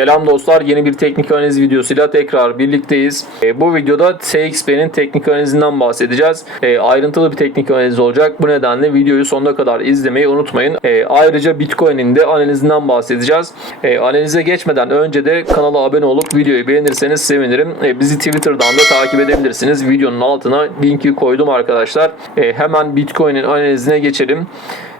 Selam dostlar, yeni bir teknik analiz videosuyla tekrar birlikteyiz. E, bu videoda TXP'nin teknik analizinden bahsedeceğiz. E, ayrıntılı bir teknik analiz olacak. Bu nedenle videoyu sonuna kadar izlemeyi unutmayın. E, ayrıca Bitcoin'in de analizinden bahsedeceğiz. E, analize geçmeden önce de kanala abone olup videoyu beğenirseniz sevinirim. E, bizi Twitter'dan da takip edebilirsiniz. Videonun altına linki koydum arkadaşlar. E, hemen Bitcoin'in analizine geçelim.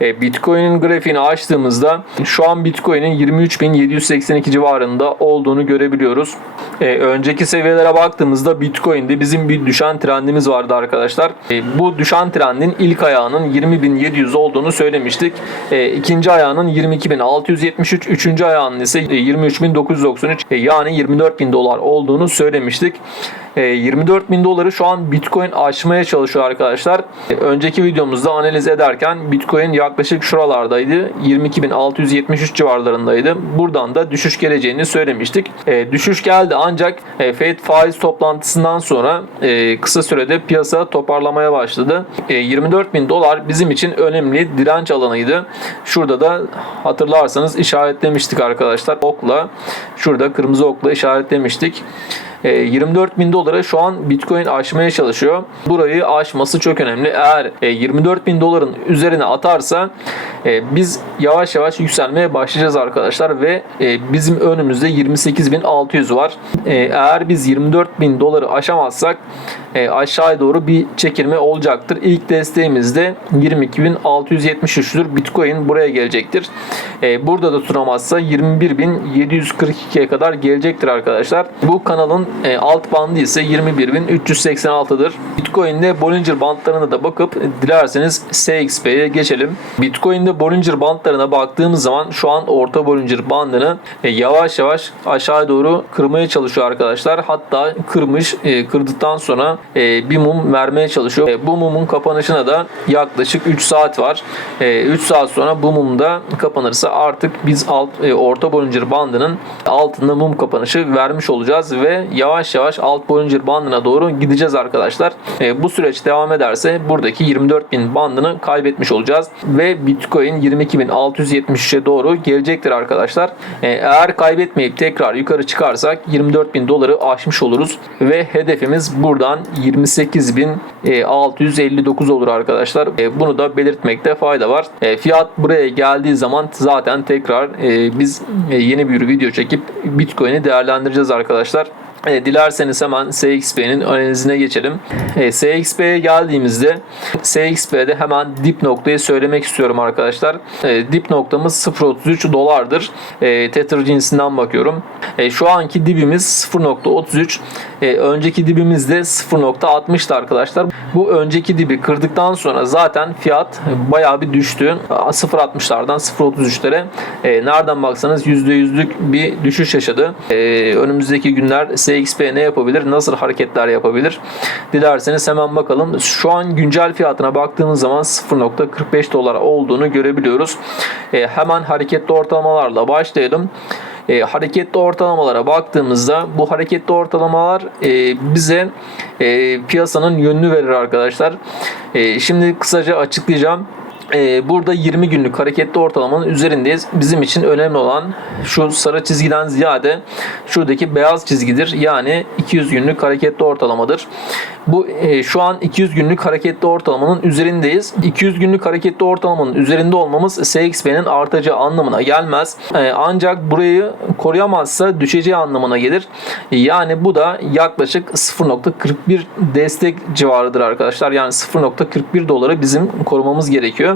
E, Bitcoin'in grafiğini açtığımızda şu an Bitcoin'in 23.782 civarında olduğunu görebiliyoruz. E, önceki seviyelere baktığımızda Bitcoin'de bizim bir düşen trendimiz vardı arkadaşlar. E, bu düşen trendin ilk ayağının 20.700 olduğunu söylemiştik. E, ikinci ayağının 22.673, üçüncü ayağının ise 23.993 e, yani 24.000 dolar olduğunu söylemiştik. 24 bin doları şu an Bitcoin aşmaya çalışıyor arkadaşlar. E, Önceki videomuzda analiz ederken Bitcoin yaklaşık şuralardaydı. 22.673 civarlarındaydı. Buradan da düşüş geleceğini söylemiştik. E, Düşüş geldi ancak e, Fed faiz toplantısından sonra e, kısa sürede piyasa toparlamaya başladı. 24 bin dolar bizim için önemli direnç alanıydı. Şurada da hatırlarsanız işaretlemiştik arkadaşlar. Okla şurada kırmızı okla işaretlemiştik. 24 E, bin dolara şu an Bitcoin aşmaya çalışıyor. Burayı aşması çok önemli. Eğer 24 bin doların üzerine atarsa e, biz yavaş yavaş yükselmeye başlayacağız arkadaşlar ve e, bizim önümüzde 28.600 var. Eğer biz 24 bin doları aşamazsak aşağıya doğru bir çekilme olacaktır. İlk desteğimiz de 22.673'tür. Bitcoin buraya gelecektir. Burada da tutamazsa 21.742'ye kadar gelecektir arkadaşlar. Bu kanalın e, alt bandı ise 21.386'dır. Bitcoin'de Bollinger bandlarına da bakıp dilerseniz SXP'ye geçelim. Bitcoin'de Bollinger bandlarına baktığımız zaman şu an orta Bollinger bandını e, yavaş yavaş aşağı doğru kırmaya çalışıyor arkadaşlar. Hatta kırmış, e, kırdıktan sonra e, bir mum vermeye çalışıyor. E, bu mumun kapanışına da yaklaşık 3 saat var. E, 3 saat sonra bu mum da kapanırsa artık biz alt e, orta Bollinger bandının altında mum kapanışı vermiş olacağız ve yavaş yavaş alt Bollinger bandına doğru gideceğiz arkadaşlar. E, bu süreç devam ederse buradaki 24.000 bandını kaybetmiş olacağız ve Bitcoin 22.673'e doğru gelecektir arkadaşlar. E, eğer kaybetmeyip tekrar yukarı çıkarsak 24.000 doları aşmış oluruz ve hedefimiz buradan 28.659 olur arkadaşlar. E, bunu da belirtmekte fayda var. E, fiyat buraya geldiği zaman zaten tekrar e, biz e, yeni bir video çekip Bitcoin'i değerlendireceğiz arkadaşlar. E, dilerseniz hemen SXP'nin analizine geçelim. E, SXP'ye geldiğimizde SXP'de hemen dip noktayı söylemek istiyorum arkadaşlar. E, dip noktamız 0.33 dolardır. E, Tether cinsinden bakıyorum. E, şu anki dibimiz 0.33. E, önceki dibimiz de 0.60'tı arkadaşlar. Bu önceki dibi kırdıktan sonra zaten fiyat bayağı bir düştü. 0.60'lardan 0.33'lere e, nereden baksanız %100'lük bir düşüş yaşadı. E, önümüzdeki günler SXP ne yapabilir? Nasıl hareketler yapabilir? Dilerseniz hemen bakalım. Şu an güncel fiyatına baktığımız zaman 0.45 dolar olduğunu görebiliyoruz. E, hemen hareketli ortalamalarla başlayalım e, hareketli ortalamalara baktığımızda bu hareketli ortalamalar e, bize e, piyasanın yönünü verir arkadaşlar. E, şimdi kısaca açıklayacağım. Ee, burada 20 günlük hareketli ortalamanın üzerindeyiz. Bizim için önemli olan şu sarı çizgiden ziyade şuradaki beyaz çizgidir. Yani 200 günlük hareketli ortalamadır. Bu e, şu an 200 günlük hareketli ortalamanın üzerindeyiz. 200 günlük hareketli ortalamanın üzerinde olmamız SXP'nin artacağı anlamına gelmez. E, ancak burayı koruyamazsa düşeceği anlamına gelir. Yani bu da yaklaşık 0.41 destek civarıdır arkadaşlar. Yani 0.41 doları bizim korumamız gerekiyor.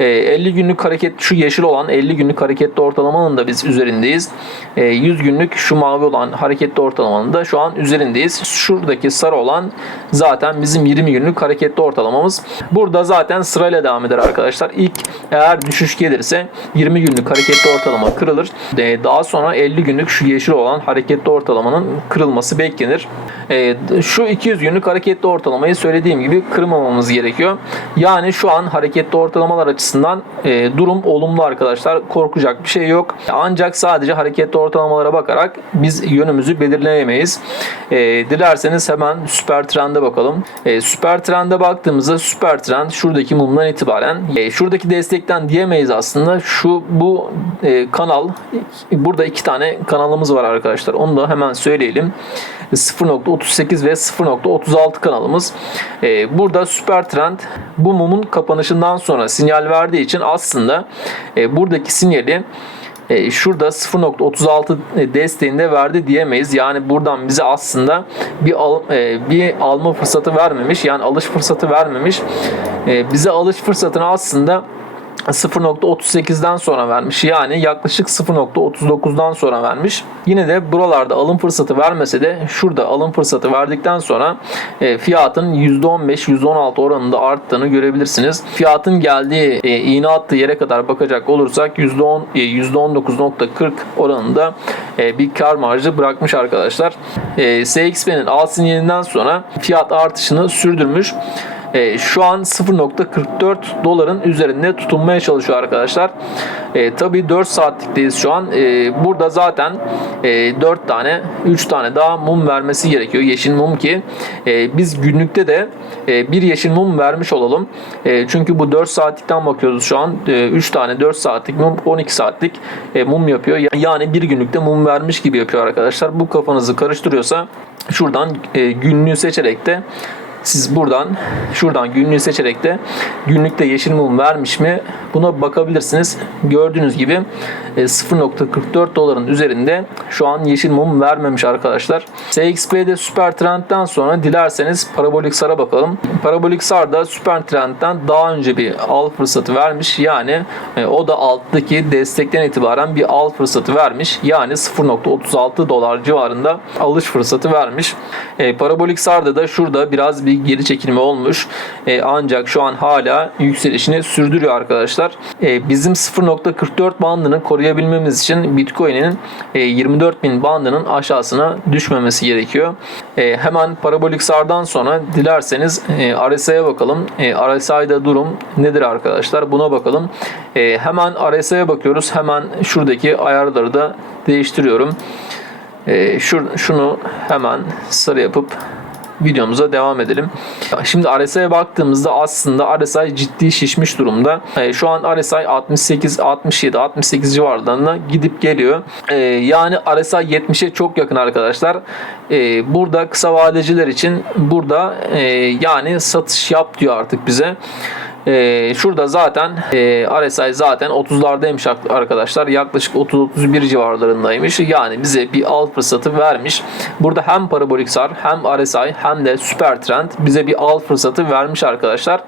50 e, günlük hareket şu yeşil olan 50 günlük hareketli ortalamanın da biz üzerindeyiz. 100 günlük şu mavi olan hareketli ortalamanın da şu an üzerindeyiz. Şuradaki sarı olan zaten bizim 20 günlük hareketli ortalamamız. Burada zaten sırayla devam eder arkadaşlar. İlk eğer düşüş gelirse 20 günlük hareketli ortalama kırılır. Daha sonra 50 günlük şu yeşil olan hareketli ortalamanın kırılması beklenir. Şu 200 günlük hareketli ortalamayı söylediğim gibi kırmamamız gerekiyor. Yani şu an hareketli ortalamalar açısından açısından e, durum olumlu arkadaşlar. Korkacak bir şey yok. Ancak sadece hareketli ortalamalara bakarak biz yönümüzü belirleyemeyiz. E, dilerseniz hemen süper trende bakalım. E, süper trende baktığımızda süper trend şuradaki mumdan itibaren e, şuradaki destekten diyemeyiz aslında. Şu bu e, kanal burada iki tane kanalımız var arkadaşlar. Onu da hemen söyleyelim. 0.38 ve 0.36 kanalımız. E, burada süper trend bu mumun kapanışından sonra sinyal verdiği için aslında e, buradaki sinyali e, şurada 0.36 desteğinde verdi diyemeyiz. Yani buradan bize aslında bir al, e, bir alma fırsatı vermemiş. Yani alış fırsatı vermemiş. E, bize alış fırsatını aslında 0.38'den sonra vermiş. Yani yaklaşık 0.39'dan sonra vermiş. Yine de buralarda alım fırsatı vermese de şurada alım fırsatı verdikten sonra e, fiyatın %15-%16 oranında arttığını görebilirsiniz. Fiyatın geldiği e, iğne attığı yere kadar bakacak olursak %10 e, %19.40 oranında e, bir kar marjı bırakmış arkadaşlar. E, SXP'nin al sinyalinden sonra fiyat artışını sürdürmüş. E, şu an 0.44 doların üzerinde tutunmaya çalışıyor arkadaşlar. E, tabii 4 saatlikteyiz şu an. E, burada zaten e, 4 tane 3 tane daha mum vermesi gerekiyor. Yeşil mum ki e, biz günlükte de e, bir yeşil mum vermiş olalım. E, çünkü bu 4 saatlikten bakıyoruz şu an. E, 3 tane 4 saatlik mum 12 saatlik e, mum yapıyor. Yani bir günlükte mum vermiş gibi yapıyor arkadaşlar. Bu kafanızı karıştırıyorsa şuradan e, günlüğü seçerek de siz buradan şuradan günlüğü seçerek de günlükte yeşil mum vermiş mi buna bakabilirsiniz. Gördüğünüz gibi e, 0.44 doların üzerinde şu an yeşil mum vermemiş arkadaşlar. SXP'de süper trendten sonra dilerseniz parabolik sara bakalım. Parabolik sar da süper trendten daha önce bir al fırsatı vermiş. Yani e, o da alttaki destekten itibaren bir al fırsatı vermiş. Yani 0.36 dolar civarında alış fırsatı vermiş. E, parabolik sarda da şurada biraz bir geri çekilme olmuş. E, ancak şu an hala yükselişini sürdürüyor arkadaşlar. E, bizim 0.44 bandını koruyabilmemiz için Bitcoin'in e, 24.000 bandının aşağısına düşmemesi gerekiyor. E, hemen parabolik sardan sonra dilerseniz e, RSI'ye bakalım. E, RSI'da durum nedir arkadaşlar? Buna bakalım. E, hemen RSI'ye bakıyoruz. Hemen şuradaki ayarları da değiştiriyorum. E, şunu hemen sarı yapıp videomuza devam edelim. Şimdi RSI'ye baktığımızda aslında RSI ciddi şişmiş durumda. E, şu an RSI 68, 67, 68 civarlarına gidip geliyor. E, yani RSI 70'e çok yakın arkadaşlar. E, burada kısa vadeciler için burada yani satış yap diyor artık bize. Ee, şurada zaten e, RSI zaten 30'lardaymış arkadaşlar. Yaklaşık 30-31 civarlarındaymış. Yani bize bir al fırsatı vermiş. Burada hem parabolik sar hem RSI hem de süper trend bize bir al fırsatı vermiş arkadaşlar.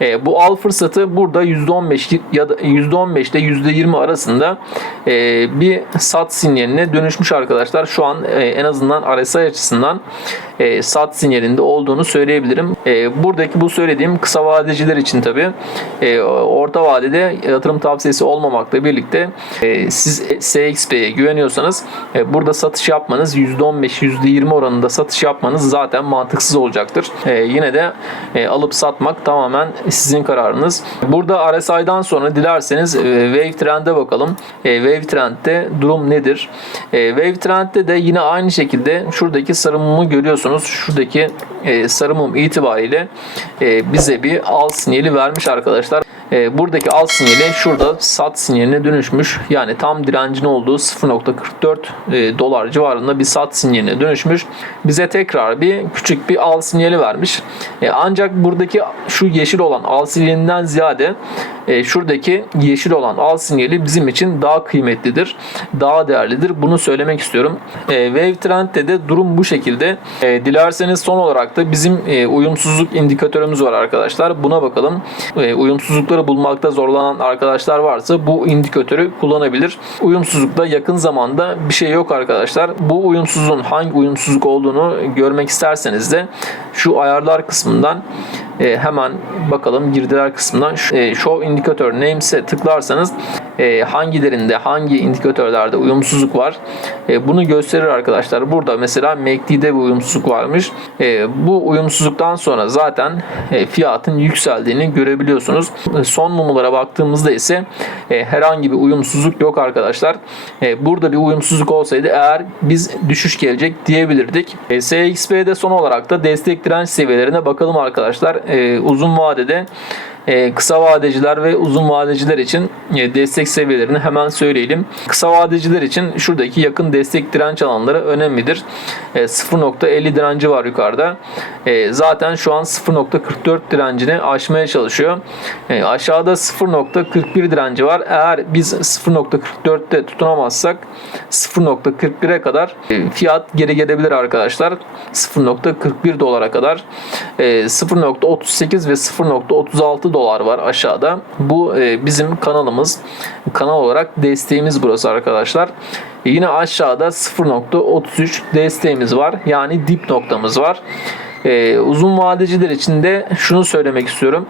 E, bu al fırsatı burada %15 ya da %15 ile %20 arasında e, bir sat sinyaline dönüşmüş arkadaşlar. Şu an e, en azından RSI açısından e, sat sinyalinde olduğunu söyleyebilirim. E, buradaki bu söylediğim kısa vadeciler için tabi e, orta vadede yatırım tavsiyesi olmamakla birlikte e, siz SXP'ye güveniyorsanız e, burada satış yapmanız %15-%20 oranında satış yapmanız zaten mantıksız olacaktır. E, yine de e, alıp satmak tamamen sizin kararınız. Burada RSI'dan sonra dilerseniz e, Wave Trend'e bakalım. E, Wave Trend'de durum nedir? E, Wave Trend'de de yine aynı şekilde şuradaki sarı mumu görüyorsunuz. Şuradaki e, sarı mum itibariyle e, bize bir al sinyali vermiş arkadaşlar. E, buradaki al sinyali şurada sat sinyaline dönüşmüş. Yani tam direncin olduğu 0.44 e, dolar civarında bir sat sinyaline dönüşmüş. Bize tekrar bir küçük bir al sinyali vermiş. E, ancak buradaki şu yeşil olan al sinyalinden ziyade e, şuradaki yeşil olan al sinyali bizim için daha kıymetlidir. Daha değerlidir. Bunu söylemek istiyorum. E, Wave Trend'de de durum bu şekilde. E, dilerseniz son olarak da bizim e, uyumsuzluk indikatörümüz var arkadaşlar. Buna bakalım. E, uyumsuzlukları bulmakta zorlanan arkadaşlar varsa bu indikatörü kullanabilir. Uyumsuzlukta yakın zamanda bir şey yok arkadaşlar. Bu uyumsuzluğun hangi uyumsuzluk olduğunu görmek isterseniz de şu ayarlar kısmından e, hemen bakalım girdiler kısmından e, show indikatör names'e tıklarsanız e, hangilerinde hangi indikatörlerde uyumsuzluk var e, bunu gösterir arkadaşlar. Burada mesela MACD'de bir uyumsuzluk varmış. E, bu uyumsuzluktan sonra zaten e, fiyatın yükseldiğini görebiliyorsunuz. E, Son mumlara baktığımızda ise e, herhangi bir uyumsuzluk yok arkadaşlar. E, burada bir uyumsuzluk olsaydı eğer biz düşüş gelecek diyebilirdik. E, SXP'de son olarak da destek direnç seviyelerine bakalım arkadaşlar. E, uzun vadede kısa vadeciler ve uzun vadeciler için e, destek seviyelerini hemen söyleyelim. Kısa vadeciler için şuradaki yakın destek direnç alanları önemlidir. E, 0.50 direnci var yukarıda. E, zaten şu an 0.44 direncini aşmaya çalışıyor. Aşağıda 0.41 direnci var. Eğer biz 0.44'te tutunamazsak 0.41'e kadar e, fiyat geri gelebilir arkadaşlar. 0.41 dolara kadar. E, 0.38 ve 0.36 dolar var aşağıda. Bu e, bizim kanalımız. Kanal olarak desteğimiz burası arkadaşlar. Yine aşağıda 0.33 desteğimiz var. Yani dip noktamız var. E, uzun vadeciler için de şunu söylemek istiyorum.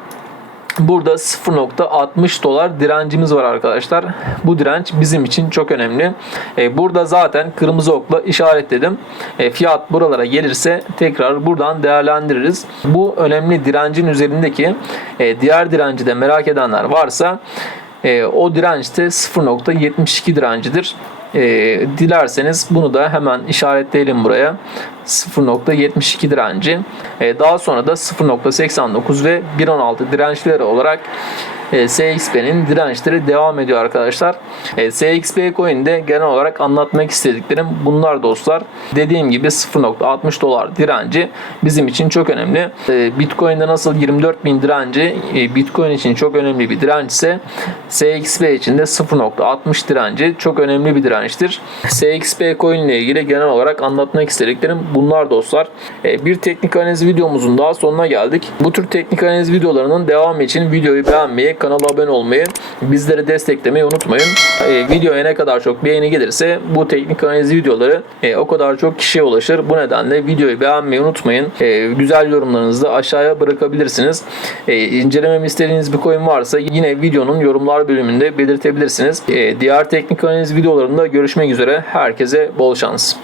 Burada 0.60 dolar direncimiz var arkadaşlar. Bu direnç bizim için çok önemli. E, Burada zaten kırmızı okla işaretledim. E, Fiyat buralara gelirse tekrar buradan değerlendiririz. Bu önemli direncin üzerindeki e, diğer direnci de merak edenler varsa o direnç de 0.72 direncidir. Dilerseniz bunu da hemen işaretleyelim buraya. 0.72 direnci. E, daha sonra da 0.89 ve 1.16 dirençleri olarak e, SXP'nin dirençleri devam ediyor arkadaşlar. E, SXP coin'de genel olarak anlatmak istediklerim bunlar dostlar. Dediğim gibi 0.60 dolar direnci bizim için çok önemli. Bitcoin'de nasıl 24.000 direnci e, Bitcoin için çok önemli bir direnç ise SXP için de 0.60 direnci çok önemli bir dirençtir. SXP coin ile ilgili genel olarak anlatmak istediklerim bunlar dostlar. E, bir teknik analiz videomuzun daha sonuna geldik. Bu tür teknik analiz videolarının devamı için videoyu beğenmeyi, kanala abone olmayı, bizleri desteklemeyi unutmayın. E, videoya ne kadar çok beğeni gelirse bu teknik analiz videoları e, o kadar çok kişiye ulaşır. Bu nedenle videoyu beğenmeyi unutmayın. Güzel yorumlarınızı da aşağıya bırakabilirsiniz. İncelememi istediğiniz bir coin varsa yine videonun yorumlar bölümünde belirtebilirsiniz. Diğer teknik analiz videolarında görüşmek üzere. Herkese bol şans.